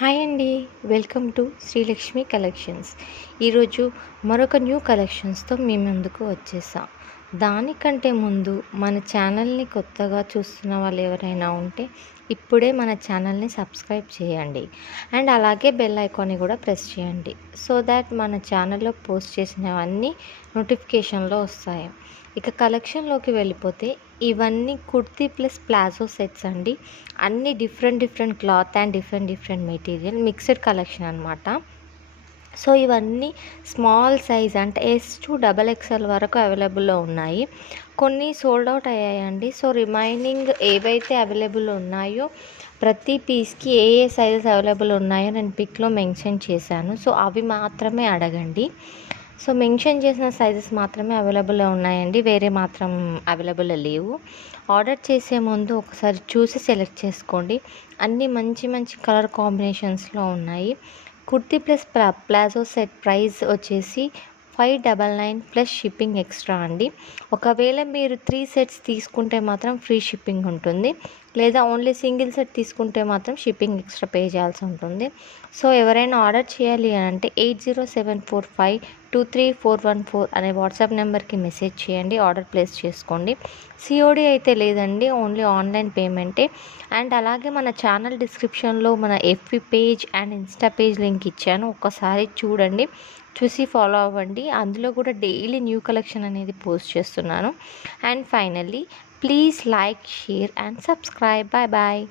Hi అండి. Welcome to Srilakshmi collections. ఈరోజు మరొక న్యూ కలెక్షన్స్తో మీ ముందుకు వచ్చేసా. దానికంటే ముందు మన ఛానల్ని కొత్తగా చూస్తున్న వాళ్ళు ఎవరైనా ఉంటే ఇప్పుడే మన ఛానల్ని సబ్స్క్రైబ్ చేయండి అండ్ అలాగే బెల్ ఐకాన్ని కూడా ప్రెస్ చేయండి. సో దాట్ మన ఛానల్లో పోస్ట్ చేసినవన్నీ నోటిఫికేషన్లో వస్తాయి. ఇక కలెక్షన్లోకి వెళ్ళిపోతే ఇవన్నీ కుర్తీ ప్లస్ ప్లాజో సెట్స్ అండి. అన్ని different cloth and different material mixed collection అనమాట. సో ఇవన్నీ స్మాల్ సైజ్ అంటే S to XXL వరకు అవైలబుల్లో ఉన్నాయి. కొన్ని సోల్డ్ అవుట్ అయ్యాయండి. సో రిమైనింగ్ ఏవైతే అవైలబుల్ ఉన్నాయో ప్రతి పీస్కి ఏ సైజెస్ అవైలబుల్ ఉన్నాయో నేను పిక్లో మెన్షన్ చేశాను. సో అవి మాత్రమే అడగండి. సో మెన్షన్ చేసిన సైజెస్ మాత్రమే అవైలబుల్లో ఉన్నాయండి, వేరే మాత్రం అవైలబుల్ లేవు. ఆర్డర్ చేసే ముందు ఒకసారి చూసి సెలెక్ట్ చేసుకోండి. అన్నీ మంచి కలర్ కాంబినేషన్స్లో ఉన్నాయి. Kurti plus palazzo set price వచ్చేసి 599 ప్లస్ షిప్పింగ్ ఎక్స్ట్రా అండి. ఒకవేళ మీరు 3 సెట్స్ తీసుకుంటే మాత్రం ఫ్రీ షిప్పింగ్ ఉంటుంది, లేదా ఓన్లీ సింగిల్ సెట్ తీసుకుంటే మాత్రం షిప్పింగ్ ఎక్స్ట్రా పే చేయాల్సి ఉంటుంది. సో ఎవరైనా ఆర్డర్ చేయాలి అంటే 8074523414 అనే వాట్సాప్ నెంబర్కి మెసేజ్ చేయండి, ఆర్డర్ ప్లేస్ చేసుకోండి. సిఓడి అయితే లేదండి, ఓన్లీ ఆన్లైన్ పేమెంటే. అండ్ అలాగే మన ఛానల్ డిస్క్రిప్షన్లో మన FB page and insta page link ఇచ్చాను, ఒక్కసారి చూడండి, చూసి ఫాలో అవ్వండి. అందులో కూడా డైలీ న్యూ కలెక్షన్ అనేది పోస్ట్ చేస్తున్నాను. And finally please like, share and subscribe. Bye bye.